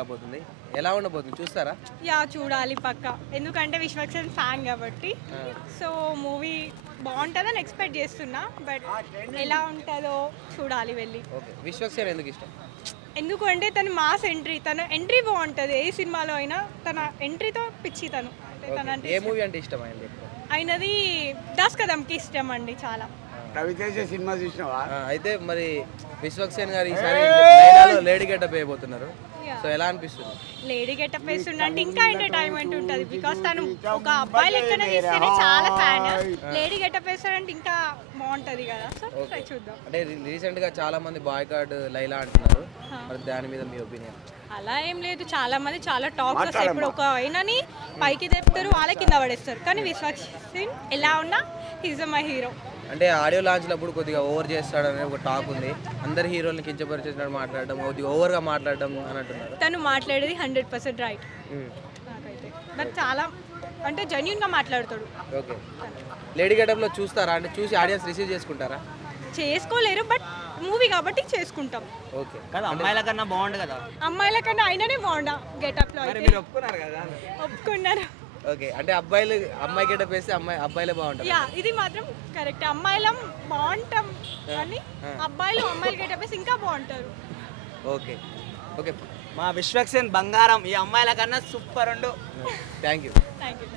రాబోతుంది. ఎలా ఉండబోతుంది చూస్తారా? యా చూడాలి పక్క. ఎందుకంటే విశ్వక్సేన్ ఫ్యాన్ కాబట్టి. సో మూవీ బాగుంటుందని ఎక్స్పెక్ట్ చేస్తున్నా. బట్ ఎలా ఉంటుందో చూడాలి వెళ్ళి. ఓకే, విశ్వక్సేన్ ఎందుకు ఇష్టం? ఎందుకంటే తన మాస్ ఎంట్రీ, తన ఎంట్రీ బాగుంటుంది. ఏ సినిమాలో అయినా తన ఎంట్రీతో పిచ్చి తను. ఏ మూవీ అంటే ఇష్టం అయింది? అయినది దాస్ కదమ్కి ఇష్టం అండి చాలా. రవితేజ సినిమా చూసినావా? అయితే మరి విశ్వక్సేన్ గారు ఈసారి లైలాలో లేడీ గెటప్ వేయబోతున్నారు. సో ఎలా అనిపిస్తుంది? లేడీ గెటప్ వేస్తుండే అంటే ఇంకా ఎంటర్టైన్మెంట్ ఉంటుంది. బికాస్ తను ఒక అబ్బాయి లెక్కన తీస్తేనే చాలా ఫ్యాన్. లేడీ గెటప్ వేస్తాడంటే ఇంకా బాగుంటుంది కదా. సో ట్రై చూద్దాం. అంటే రీసెంట్ గా చాలా మంది బాయ్కాట్ లైలా అంటున్నారు. మరి దాని మీద మీ ఒపీనియన్? అలా ఏం లేదు, చాలా మంది చాలా టాక్స్ వస్తాయి. ఇప్పుడు ఒక అయినని పైకి తెప్పుతారు, వాళ్ళ కింద పడేస్తారు. కానీ విశ్వక్సేన్ ఎలా ఉన్నా హీజ్ మై హీరో. అంటే ఆడియో లాంచ్లప్పుడు కొద్దిగా ఓవర్ చేస్తాడనే ఒక టాక్ ఉంది. అందరు హీరోల్ని కించపరిచేసినట్టు మాట్లాడడం, కొద్దిగా ఓవర్గా మాట్లాడడం అని అంటున్నారు. తను మాట్లాడేది 100% రైట్ నాకైతే. బట్ చాలా అంటే జెన్యూన్గా మాట్లాడతాడు. ఓకే, లేడీ గెటప్లో చూస్తారా? అంటే చూసి ఆడియన్స్ రిసీవ్ చేసుకుంటారా? చేసుకోలేరు, బట్ మూవీ కాబట్టి చేసుకుంటాం. ఓకే, కదా అమ్మాయిల కన్నా బాగుండు కదా. అమ్మాయిల కన్నా అయిననే బాగుండా గెటప్లో అయితే. ఒప్పుకున్నారు కదా. ఒప్పుకున్నారు. ఓకే, అంటే అమ్మాయి గెటప్ వేస్తే అబ్బాయిలే బాగుంటారు. యా, ఇది మాత్రం కరెక్ట్. అమ్మాయిలం బాగుంటాం కానీ అమ్మాయిలు గెటప్ వేసి ఇంకా బాగుంటారు. ఓకే ఓకే, మా విశ్వక్సేన్ బంగారం. ఈ అమ్మాయిల కన్నా సూపర్ ఉండు. Thank you. Thank you.